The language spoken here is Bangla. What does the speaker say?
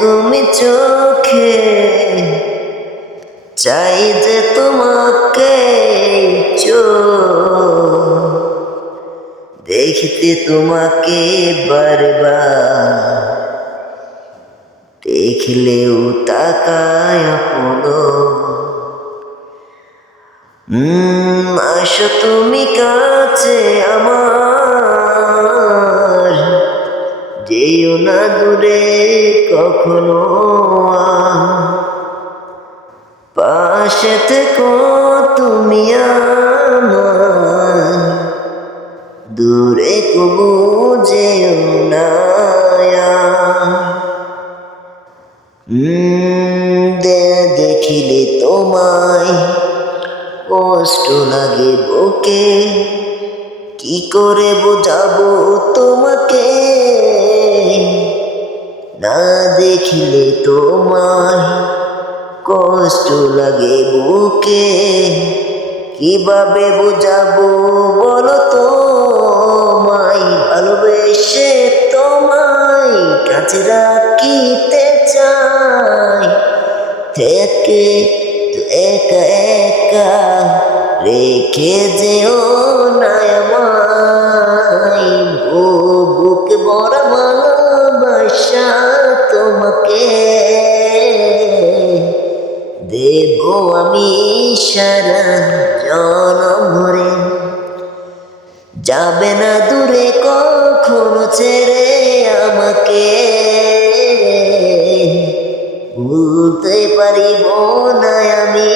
ঘুমে চোখে চাই যে তোমাকে দেখতে তোমাকে বারবার, দেখলেও তাকায় আপনো। আসো তুমি কাছে আমার, যেও না দূরে কখনো। পাশে থেকো তুমি আমার, দূরে কবু যেও না। দেখিলে তোমায় কষ্ট লাগে বুকে, কি করে বোঝাবো তোমাকে। না দেখিলে তোমায় কষ্ট লাগে বুকে, কিভাবে বোঝাবো বলো তোমায়। ভালোবেসে তোমায় কাছে রাখিতে চাই, থেকে তো একা একা রেখে যেও না আমায়। বুকে বড় ভালোবাসা তোমাকে দেব আমি সারা জনম ভরে। যাবে না দূরে কখনো ছেড়ে আমাকে, ভুলতে পারিব না আমি